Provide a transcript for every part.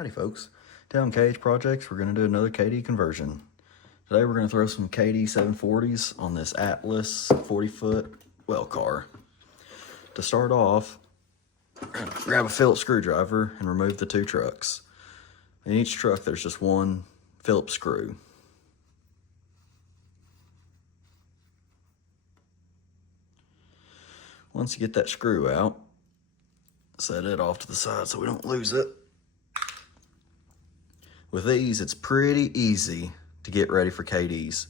Howdy folks, down Cage Projects, we're going to do another Kadee conversion. Today we're going to throw some Kadee 740s on this Atlas 40-foot well car. To start off, we're going to grab a Phillips screwdriver and remove the two trucks. In each truck there's just one Phillips screw. Once you get that screw out, set it off to the side so we don't lose it. With these, it's pretty easy to get ready for Kadees.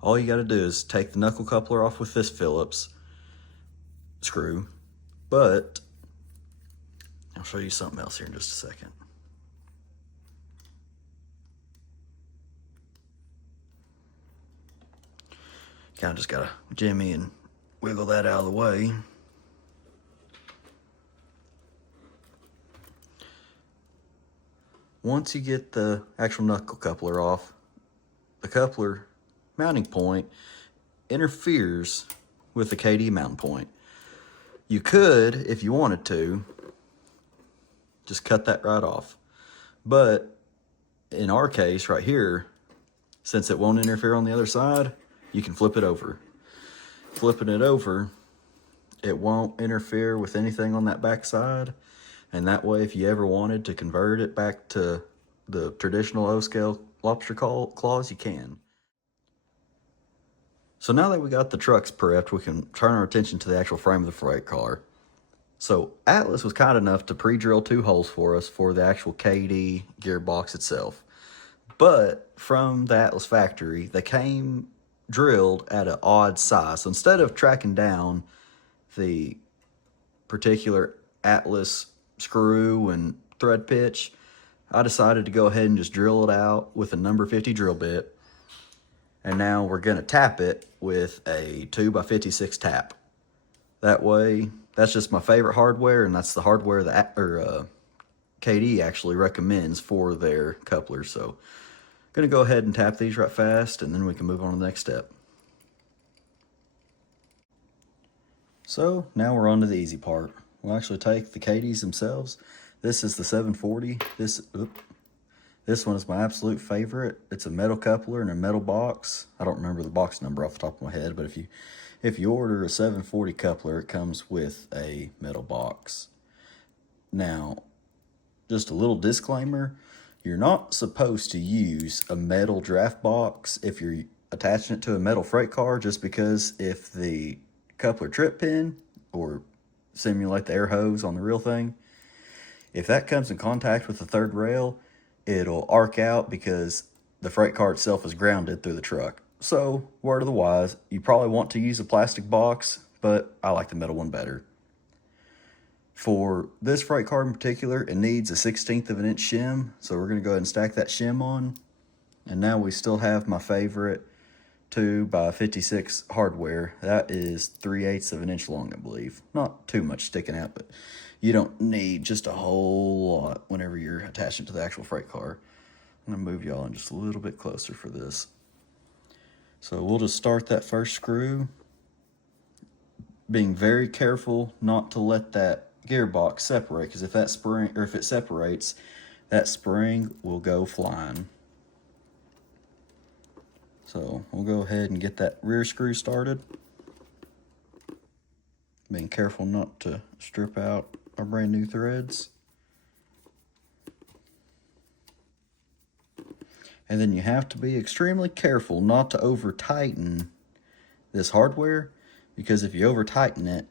All you gotta do is take the knuckle coupler off with this Phillips screw, but I'll show you something else here in just a second. Kinda just gotta jimmy and wiggle that out of the way. Once you get the actual knuckle coupler off, the coupler mounting point interferes with the Kadee mounting point. You could, if you wanted to, just cut that right off. But in our case right here, since it won't interfere on the other side, you can flip it over. Flipping it over, it won't interfere with anything on that back side. And that way, if you ever wanted to convert it back to the traditional O-scale lobster claws, you can. So now that we got the trucks prepped, we can turn our attention to the actual frame of the freight car. So Atlas was kind enough to pre-drill 2 holes for us for the actual Kadee gearbox itself. But from the Atlas factory, they came drilled at an odd size. So instead of tracking down the particular Atlas screw and thread pitch, I decided to go ahead and just drill it out with a number 50 drill bit. And now we're gonna tap it with a 2x56 tap. That way, that's just my favorite hardware, and that's the hardware that Kadee actually recommends for their couplers. So I'm gonna go ahead and tap these right fast, and then we can move on to the next step. So now we're on to the easy part. We'll actually take the Kadees themselves. This is the 740. This one is my absolute favorite. It's a metal coupler and a metal box. I don't remember the box number off the top of my head, but if you order a 740 coupler, it comes with a metal box. Now, just a little disclaimer, you're not supposed to use a metal draft box if you're attaching it to a metal freight car, just because if the coupler trip pin, or simulate the air hose on the real thing, if that comes in contact with the third rail, it'll arc out because the freight car itself is grounded through the truck. So, word of the wise, you probably want to use a plastic box, but I like the metal one better. For this freight car in particular, it needs a 1/16 of an inch shim, so we're going to go ahead and stack that shim on. And now we still have my favorite 2x56 hardware. That is 3/8 of an inch long, I believe. Not too much sticking out, but you don't need just a whole lot whenever you're attaching to the actual freight car. I'm gonna move y'all in just a little bit closer for this. So we'll just start that first screw, being very careful not to let that gearbox separate, because if it separates, that spring will go flying. So we'll go ahead and get that rear screw started. Being careful not to strip out our brand new threads. And then you have to be extremely careful not to over tighten this hardware, because if you over tighten it,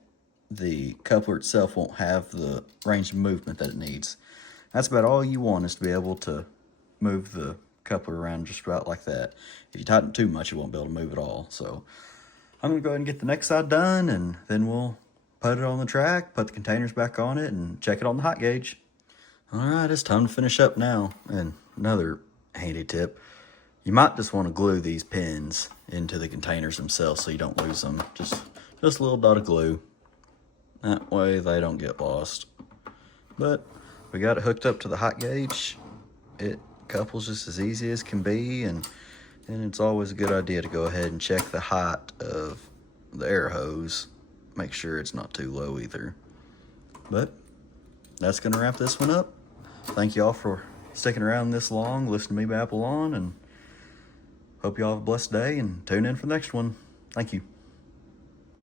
the coupler itself won't have the range of movement that it needs. That's about all you want, is to be able to move the coupler around just about like that. If you tighten too much, you won't be able to move it all. So I'm gonna go ahead and get the next side done, and then we'll put it on the track, put the containers back on it, and check it on the hot gauge. All right, it's time to finish up now. And another handy tip, you might just want to glue these pins into the containers themselves so you don't lose them. Just a little dot of glue. That way they don't get lost. But we got it hooked up to the hot gauge. It couples just as easy as can be, and it's always a good idea to go ahead and check the height of the air hose. Make sure it's not too low either. But that's gonna wrap this one up. Thank you all for sticking around this long, listening to me babble on, and hope you all have a blessed day and tune in for the next one. Thank you.